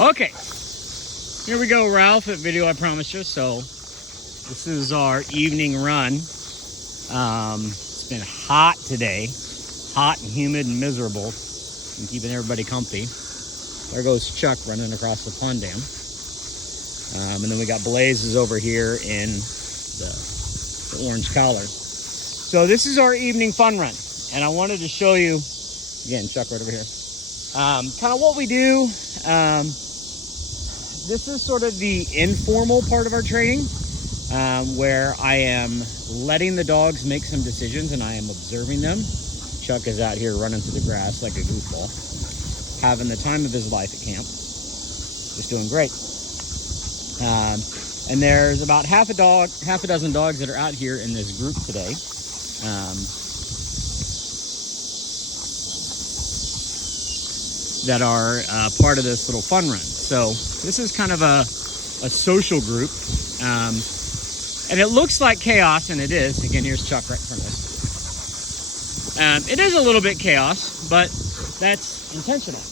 Okay, here we go, Ralph, that video I promised you. So this is our evening run. It's been hot today, hot and humid and miserable, and keeping everybody comfy. There goes Chuck running across the pond dam. And then we got Blazes over here in the orange collar. So this is our evening fun run, and I wanted to show you, again, Chuck right over here, kind of what we do. This is sort of the informal part of our training, where I am letting the dogs make some decisions and I am observing them. Chuck is out here running through the grass like a goofball, having the time of his life at camp, just doing great. And there's about half a dozen dogs that are out here in this group today. That are part of this little fun run. So this is kind of a social group. And it looks like chaos, and it is. Again, here's Chuck right in front of us. It is a little bit chaos, but that's intentional.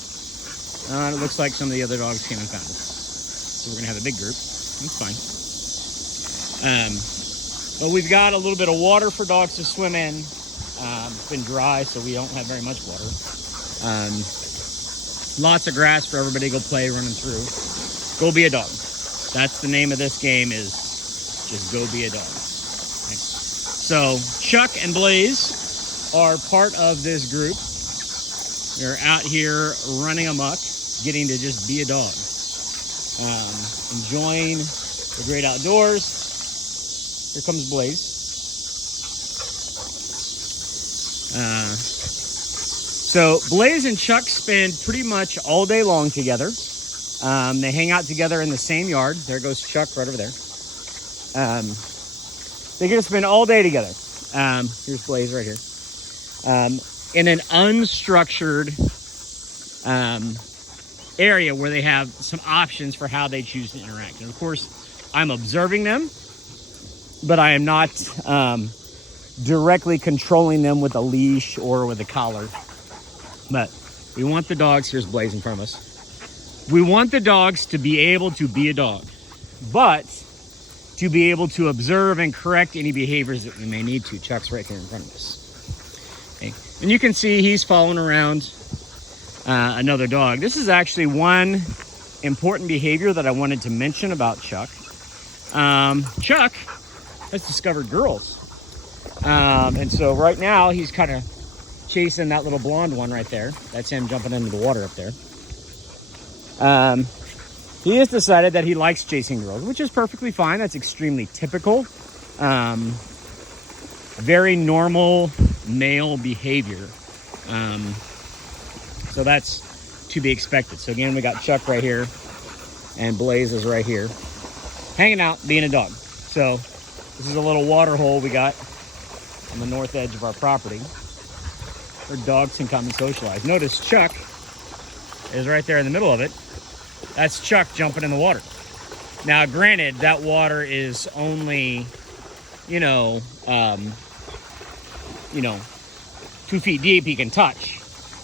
It looks like some of the other dogs came and found us. So we're gonna have a big group. That's fine. But we've got a little bit of water for dogs to swim in. It's been dry, so we don't have very much water. Lots of grass for everybody to go play, running through. Go be a dog. That's the name of this game, is just go be a dog. Okay. So Chuck and Blaze are part of this group. They're out here running amok, getting to just be a dog. Enjoying the great outdoors. Here comes Blaze. So Blaze and Chuck spend pretty much all day long together. They hang out together in the same yard. There goes Chuck right over there. They get to spend all day together. Here's Blaze right here. In an unstructured area where they have some options for how they choose to interact. And of course, I'm observing them, but I am not directly controlling them with a leash or with a collar. But we want the dogs, here's Blaze in front of us. We want the dogs to be able to be a dog, but to be able to observe and correct any behaviors that we may need to. Chuck's right here in front of us. Okay. And you can see he's following around another dog. This is actually one important behavior that I wanted to mention about Chuck. Chuck has discovered girls. And so right now he's kind of chasing that little blonde one right there. That's him jumping into the water up there. He has decided that he likes chasing girls, which is perfectly fine. That's extremely typical. Very normal male behavior. So that's to be expected. So again, we got Chuck right here and Blaze is right here, hanging out, being a dog. So this is a little water hole we got on the north edge of our property where dogs can come and socialize. Notice Chuck is right there in the middle of it. That's Chuck jumping in the water. Now, granted, that water is only, 2 feet deep he can touch,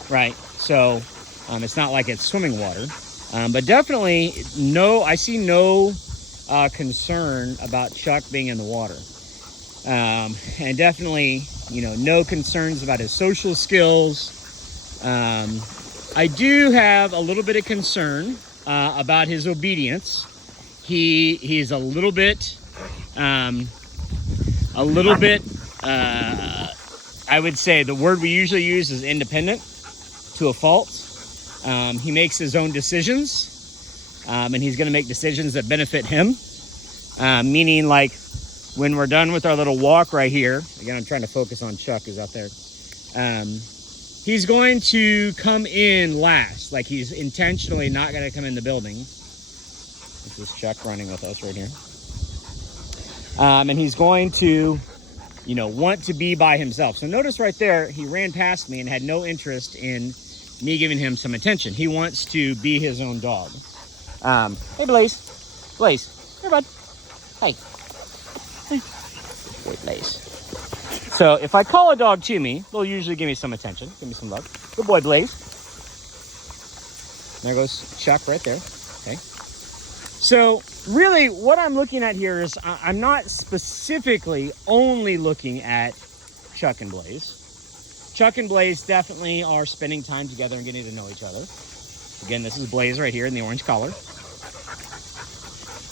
right? So it's not like it's swimming water. But definitely I see no concern about Chuck being in the water. And definitely, no concerns about his social skills. I do have a little bit of concern about his obedience. He's a little bit, I would say the word we usually use is independent to a fault. He makes his own decisions, and he's going to make decisions that benefit him. Meaning, like, when we're done with our little walk right here, again, I'm trying to focus on Chuck who's out there. He's going to come in last. Like, he's intentionally not going to come in the building. This is Chuck running with us right here. And he's going to, want to be by himself. So notice right there, he ran past me and had no interest in me giving him some attention. He wants to be his own dog. Hey, Blaze. Blaze. Here, bud. Hey. Hey, Blaze. So if I call a dog to me, they'll usually give me some attention, give me some love. Good boy, Blaze. There goes Chuck right there. Okay. So really what I'm looking at here is I'm not specifically only looking at Chuck and Blaze. Chuck and Blaze definitely are spending time together and getting to know each other. Again, this is Blaze right here in the orange collar.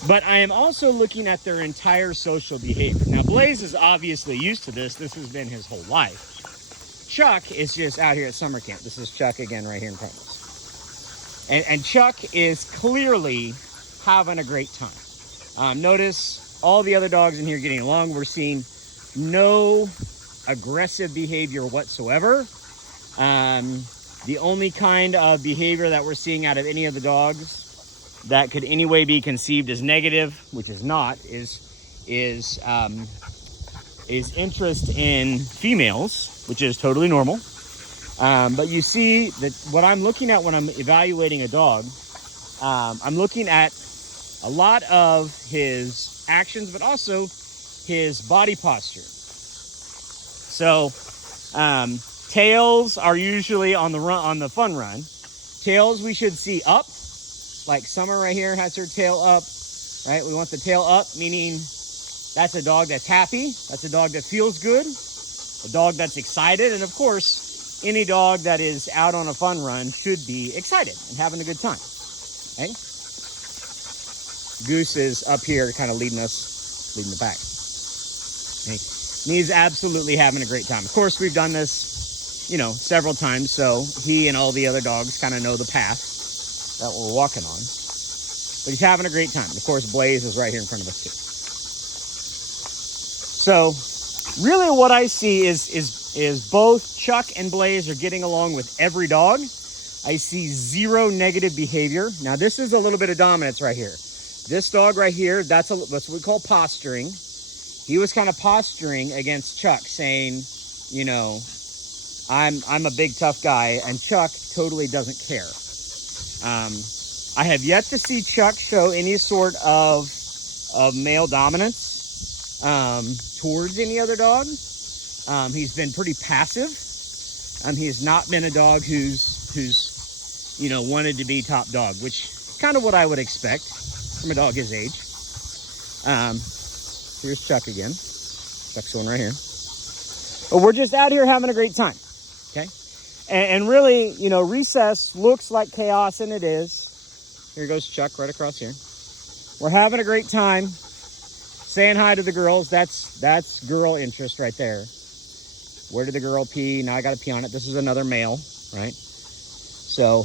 But I am also looking at their entire social behavior. Now, Blaze is obviously used to this. This has been his whole life. Chuck is just out here at summer camp. This is Chuck again right here in front of us. And Chuck is clearly having a great time. Notice all the other dogs in here getting along. We're seeing no aggressive behavior whatsoever. The only kind of behavior that we're seeing out of any of the dogs that could anyway be conceived as negative, which is not, is interest in females, which is totally normal. But you see that what I'm looking at when I'm evaluating a dog, I'm looking at a lot of his actions, but also his body posture. So tails are usually on the fun run. Tails we should see up. Like Summer right here has her tail up, right? We want the tail up, meaning that's a dog that's happy. That's a dog that feels good, a dog that's excited. And of course, any dog that is out on a fun run should be excited and having a good time, okay? Goose is up here kind of leading the pack. Okay? And he's absolutely having a great time. Of course, we've done this, several times. So he and all the other dogs kind of know the path that we're walking on, but he's having a great time. And of course, Blaze is right here in front of us too. So really what I see is both Chuck and Blaze are getting along with every dog. I see zero negative behavior. Now this is a little bit of dominance right here. This dog right here, that's what we call posturing. He was kind of posturing against Chuck, saying, I'm a big tough guy, and Chuck totally doesn't care. I have yet to see Chuck show any sort of male dominance towards any other dog. He's been pretty passive. He's not been a dog who's wanted to be top dog, which is kind of what I would expect from a dog his age. Here's Chuck again. Chuck's one right here. But we're just out here having a great time, okay? And really, recess looks like chaos, and it is. Here goes Chuck right across here. We're having a great time, saying hi to the girls. That's girl interest right there. Where did the girl pee? Now I got to pee on it. This is another male, right? So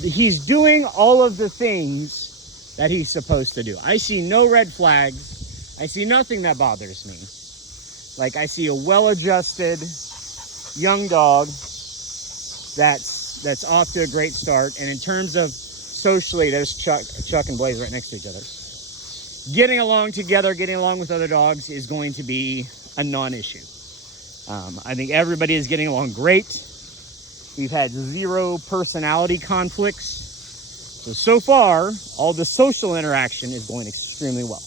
he's doing all of the things that he's supposed to do. I see no red flags. I see nothing that bothers me. Like I see a well-adjusted young dog that's off to a great start. And in terms of socially, there's Chuck and Blaze right next to each other. Getting along together, getting along with other dogs is going to be a non-issue. I think everybody is getting along great. We've had zero personality conflicts. So far, all the social interaction is going extremely well.